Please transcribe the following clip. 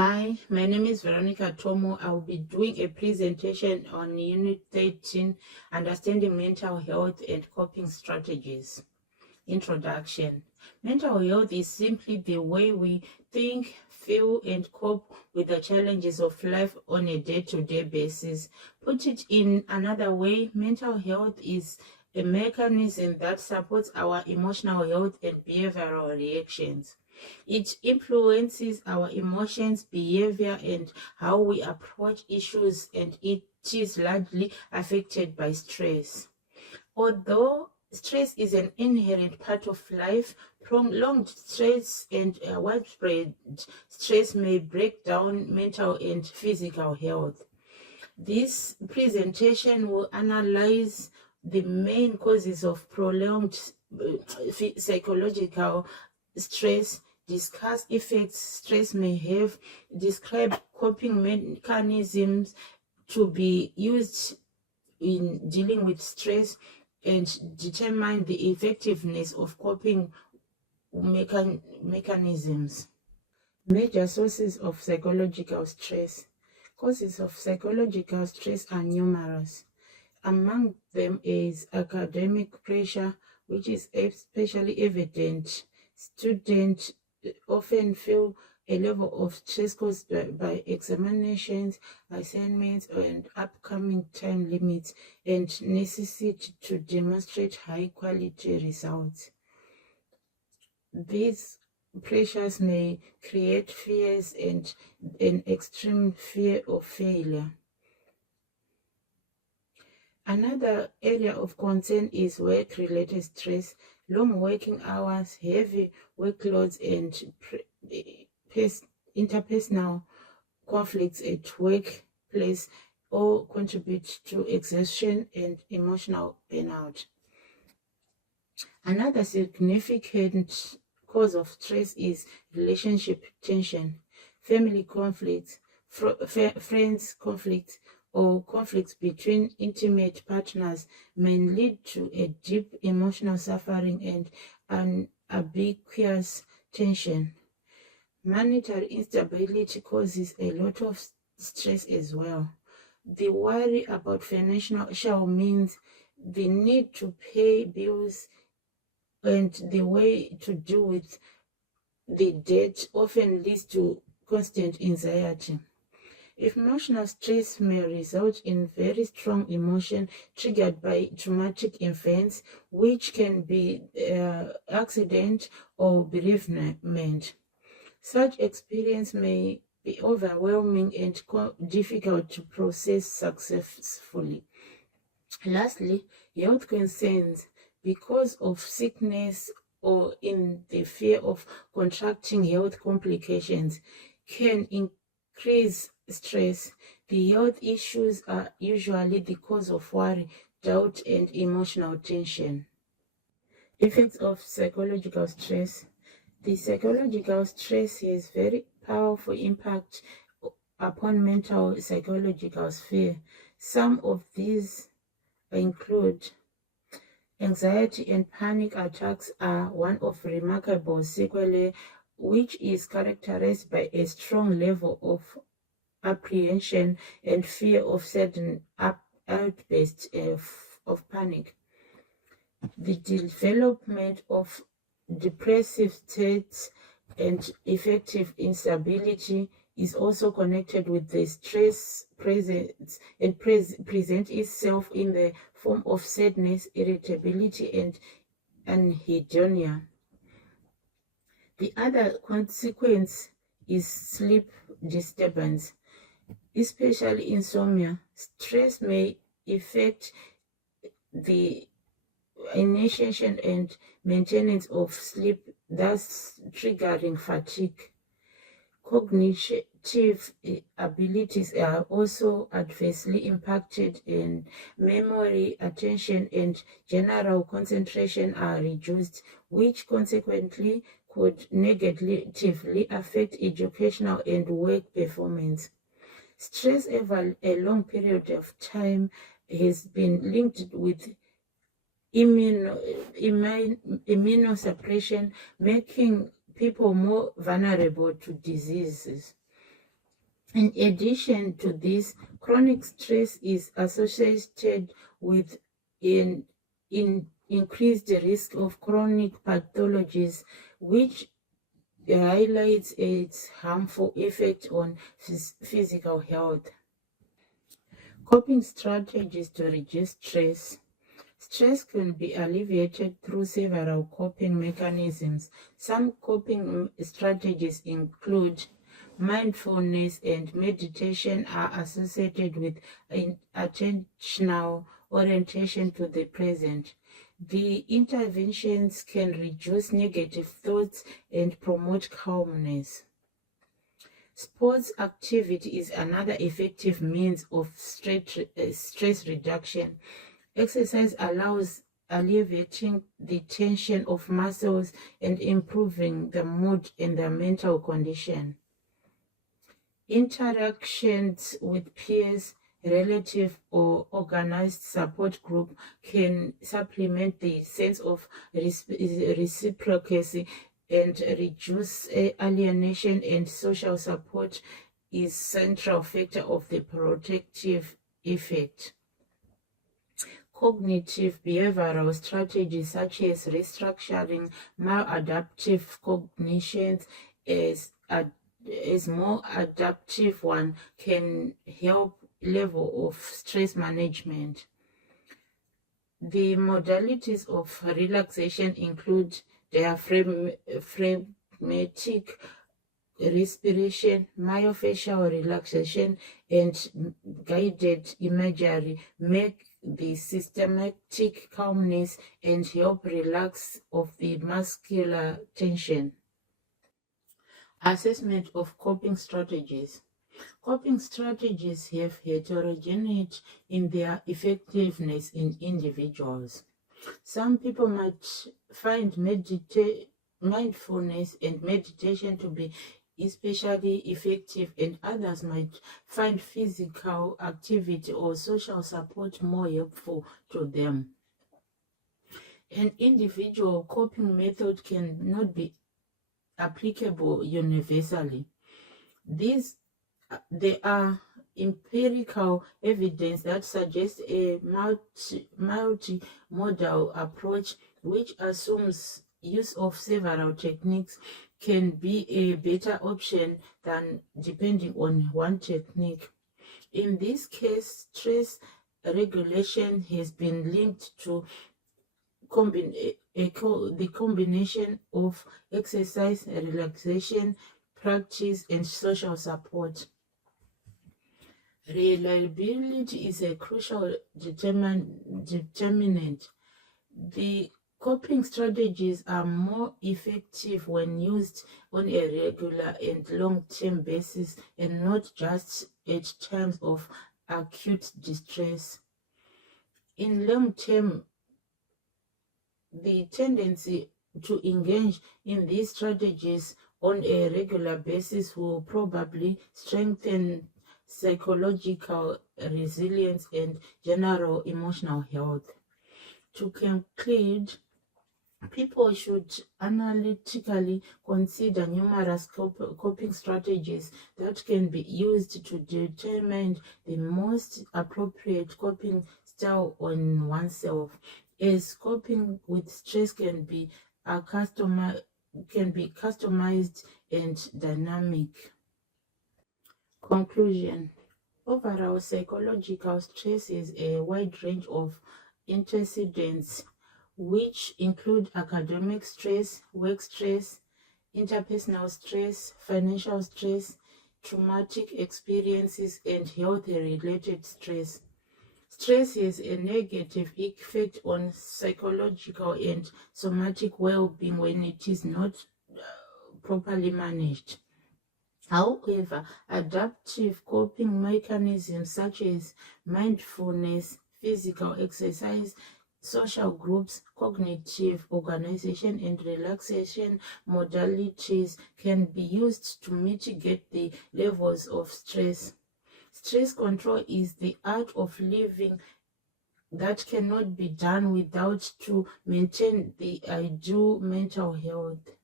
Hi, my name is Veronica Tomo. I will be doing a presentation on Unit 13, Understanding Mental Health and Coping Strategies. Introduction. Mental health is simply the way we think, feel, and cope with the challenges of life on a day-to-day basis. Put it in another way, mental health is a mechanism that supports our emotional health and behavioral reactions. It influences our emotions, behavior, and how we approach issues, and it is largely affected by stress. Although stress is an inherent part of life, prolonged stress and widespread stress may break down mental and physical health. This presentation will analyze the main causes of prolonged psychological stress, discuss effects stress may have, describe coping mechanisms to be used in dealing with stress, and determine the effectiveness of coping mechanisms. Major sources of psychological stress. Causes of psychological stress are numerous. Among them is academic pressure, which is especially evident. Students often feel a level of stress caused by examinations, assignments, and upcoming time limits, and necessity to demonstrate high quality results. These pressures may create fears and an extreme fear of failure. Another area of concern is work-related stress. Long working hours, heavy workloads, and interpersonal conflicts at workplace all contribute to exhaustion and emotional burnout. Another significant cause of stress is relationship tension, family conflicts, friends conflicts, or conflicts between intimate partners may lead to a deep emotional suffering and an ubiquitous tension. Monetary instability causes a lot of stress as well. The worry about financial means, the need to pay bills, and the way to deal with the debt often leads to constant anxiety. Emotional stress may result in very strong emotion triggered by traumatic events, which can be accident or bereavement. Such experience may be overwhelming and difficult to process successfully. Lastly, health concerns because of sickness or in the fear of contracting health complications can increase stress. The health issues are usually the cause of worry, doubt, and emotional tension. Effects of psychological stress. The psychological stress has very powerful impact upon mental psychological sphere. Some of these include anxiety and panic attacks are one of remarkable sequelae, which is characterized by a strong level of apprehension and fear of sudden outbursts of panic. The development of depressive states and affective instability is also connected with the stress presence and present itself in the form of sadness, irritability, and anhedonia. The other consequence is sleep disturbance, especially insomnia. Stress may affect the initiation and maintenance of sleep, thus triggering fatigue. Cognitive abilities are also adversely impacted, and memory, attention, and general concentration are reduced, which consequently could negatively affect educational and work performance. Stress over a long period of time has been linked with immunosuppression, making people more vulnerable to diseases. In addition to this, chronic stress is associated with an increased risk of chronic pathologies, which highlights its harmful effect on physical health. Coping strategies to reduce stress. Stress can be alleviated through several coping mechanisms. Some coping strategies include mindfulness and meditation are associated with attentional orientation to the present. The interventions can reduce negative thoughts and promote calmness. Sports activity is another effective means of stress reduction. Exercise allows alleviating the tension of muscles and improving the mood and the mental condition. Interactions with peers, relative or organized support group can supplement the sense of reciprocity and reduce alienation, and social support is central factor of the protective effect. Cognitive behavioral strategies such as restructuring maladaptive cognitions as more adaptive one can help level of stress management. The modalities of relaxation include diaphragmatic respiration, myofascial relaxation, and guided imagery make the systematic calmness and help relax of the muscular tension. Assessment of coping strategies. Coping strategies have heterogeneity in their effectiveness in individuals. Some people might find mindfulness and meditation to be especially effective, and others might find physical activity or social support more helpful to them. An individual coping method cannot be applicable universally. There are empirical evidence that suggests a multimodal approach, which assumes use of several techniques, can be a better option than depending on one technique. In this case, stress regulation has been linked to the combination of exercise, relaxation, practice, and social support. Reliability is a crucial determinant. The coping strategies are more effective when used on a regular and long-term basis and not just at times of acute distress. In long-term, the tendency to engage in these strategies on a regular basis will probably strengthen psychological resilience and general emotional health. To conclude, people should analytically consider numerous coping strategies that can be used to determine the most appropriate coping style on oneself, as coping with stress can be customized and dynamic. Conclusion. Overall, psychological stress is a wide range of antecedents, which include academic stress, work stress, interpersonal stress, financial stress, traumatic experiences, and health-related stress. Stress has a negative effect on psychological and somatic well-being when it is not properly managed. However, adaptive coping mechanisms such as mindfulness, physical exercise, social groups, cognitive organization, and relaxation modalities can be used to mitigate the levels of stress. Stress control is the art of living that cannot be done without to maintain the ideal mental health.